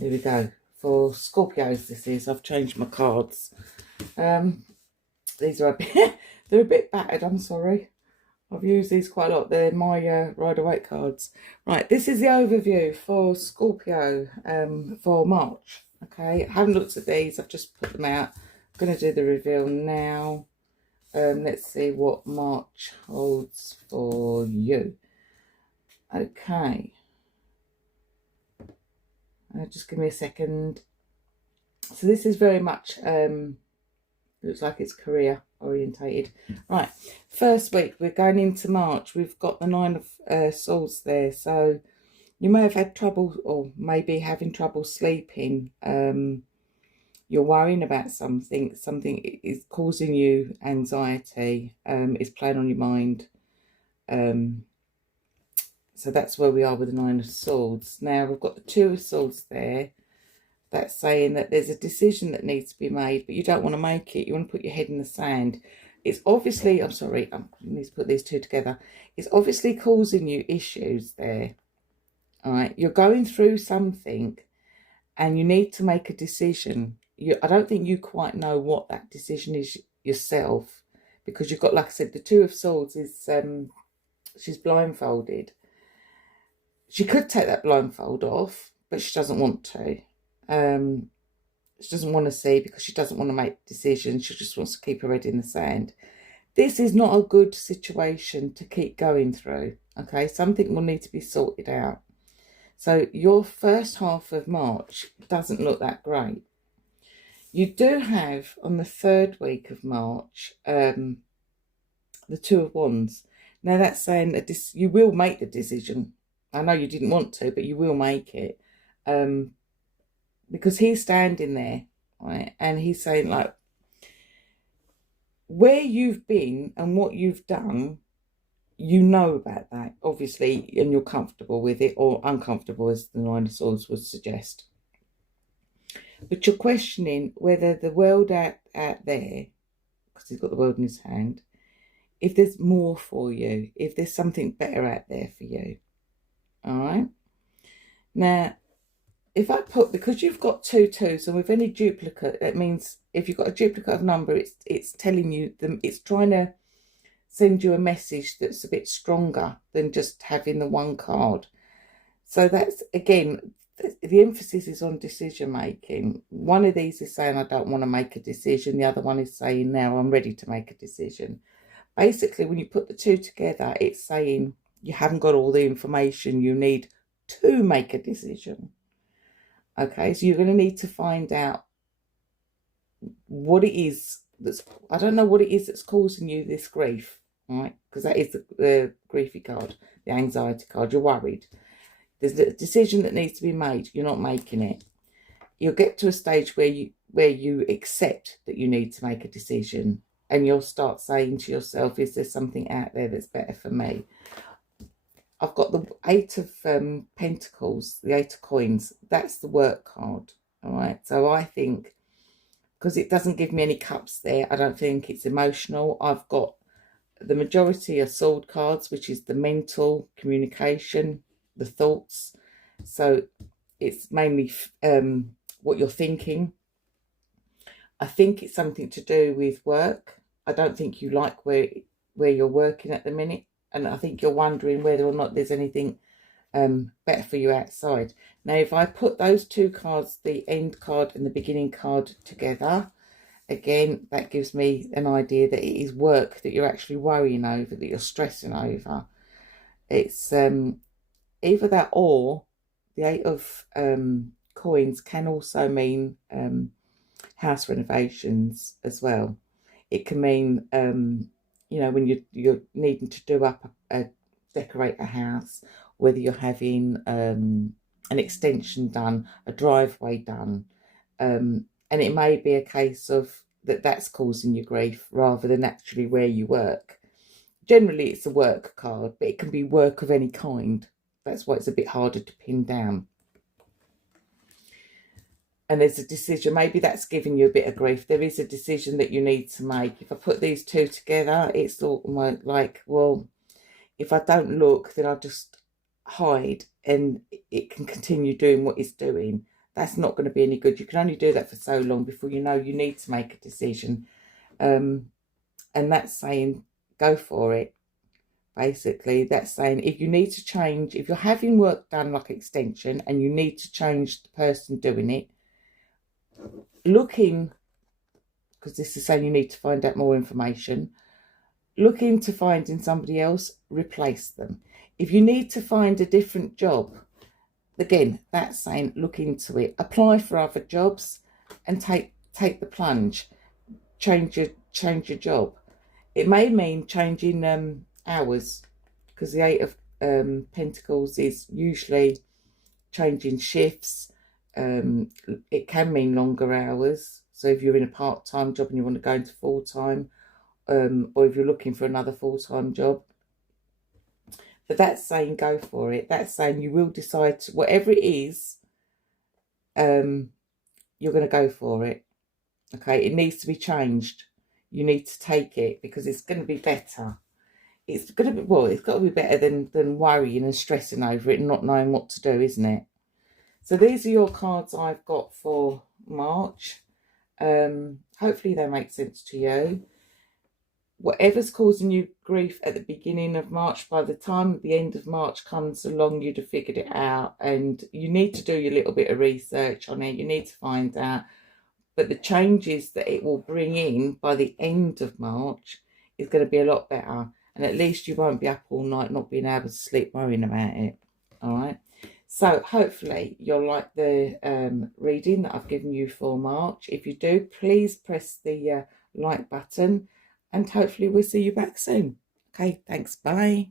Here we go. For Scorpios, this is. I've changed my cards. These are a bit, they're a bit battered, I'm sorry. I've used these quite a lot. They're my Rider Waite cards. Right, this is the overview for Scorpio for March. Okay, I haven't looked at these. I've just put them out. I'm going to do the reveal now. Let's see what March holds for you. Okay. Just give me a second. So this is very much, looks like it's career orientated. Right, first week, we're going into March. We've got the Nine of Swords there. So you may have had trouble, or maybe having trouble sleeping. You're worrying about something. Something is causing you anxiety. Is playing on your mind. So that's where we are with the Nine of Swords. Now, we've got the Two of Swords there. That's saying that there's a decision that needs to be made, but you don't want to make it. You want to put your head in the sand. It's obviously, I'm sorry, I need to put these two together. It's obviously causing you issues there. All right, you're going through something and you need to make a decision. I don't think you quite know what that decision is yourself, because you've got, like I said, the Two of Swords is, she's blindfolded. She could take that blindfold off, but she doesn't want to. She doesn't want to see because she doesn't want to make decisions. She just wants to keep her head in the sand. This is not a good situation to keep going through. Okay, something will need to be sorted out. So your first half of March doesn't look that great. You do have on the third week of March the Two of Wands. Now that's saying that you will make the decision. I know you didn't want to, but you will make it. Because he's standing there, right? And he's saying, like, where you've been and what you've done, you know about that, obviously, and you're comfortable with it, or uncomfortable, as the Nine of Swords would suggest. But you're questioning whether the world out there, because he's got the world in his hand, if there's more for you, if there's something better out there for you. All right? Now, if I put, because you've got two twos, and with any duplicate, that means if you've got a duplicate of number, it's telling you, it's trying to send you a message that's a bit stronger than just having the one card. So that's, again, the emphasis is on decision making. One of these is saying, I don't want to make a decision. The other one is saying, now I'm ready to make a decision. Basically, when you put the two together, it's saying you haven't got all the information you need to make a decision. Okay, so you're going to need to find out what it is that's, I don't know what it is that's causing you this grief, right? Because that is the griefy card, the anxiety card. You're worried. There's a decision that needs to be made. You're not making it. You'll get to a stage where you accept that you need to make a decision, and you'll start saying to yourself, is there something out there that's better for me? I've got the Eight of Pentacles, the Eight of Coins. That's the work card, all right? So I think, because it doesn't give me any cups there, I don't think it's emotional. I've got the majority of sword cards, which is the mental communication, the thoughts. So it's mainly what you're thinking. I think it's something to do with work. I don't think you like where you're working at the minute. And I think you're wondering whether or not there's anything better for you outside. Now, if I put those two cards, the end card and the beginning card, together, again, that gives me an idea that it is work that you're actually worrying over, that you're stressing over. It's either that, or the Eight of Coins can also mean house renovations as well. It can mean you know, when you're needing to do up decorate a house, whether you're having an extension done, a driveway done, and it may be a case of that's causing you grief rather than actually where you work. Generally, it's a work card, but it can be work of any kind. That's why it's a bit harder to pin down. And there's a decision, maybe that's giving you a bit of grief. There is a decision that you need to make. If I put these two together, it's almost like, well, if I don't look, then I'll just hide and it can continue doing what it's doing. that's not going to be any good. You can only do that for so long before you know you need to make a decision. And that's saying go for it. Basically, that's saying if you need to change, if you're having work done like extension and you need to change the person doing it, looking, because this is saying you need to find out more information, look into finding somebody else, replace them. If you need to find a different job, again, that's saying look into it. Apply for other jobs and take the plunge. Change your job. It may mean changing hours, because the Eight of Pentacles is usually changing shifts. It can mean longer hours. So if you're in a part-time job and you want to go into full-time, or if you're looking for another full-time job. But that's saying go for it. That's saying you will decide to, whatever it is, you're going to go for it. Okay, it needs to be changed. You need to take it because it's going to be better. It's going to be, well, it's got to be better than worrying and stressing over it and not knowing what to do, isn't it? So these are your cards I've got for March. Hopefully they make sense to you. Whatever's causing you grief at the beginning of March, by the time the end of March comes along, you'd have figured it out. And you need to do your little bit of research on it. You need to find out. But the changes that it will bring in by the end of March is going to be a lot better. And at least you won't be up all night not being able to sleep worrying about it. All right. So hopefully you'll like the reading that I've given you for March. If you do, please press the like button. And hopefully we'll see you back soon. Okay, thanks. Bye.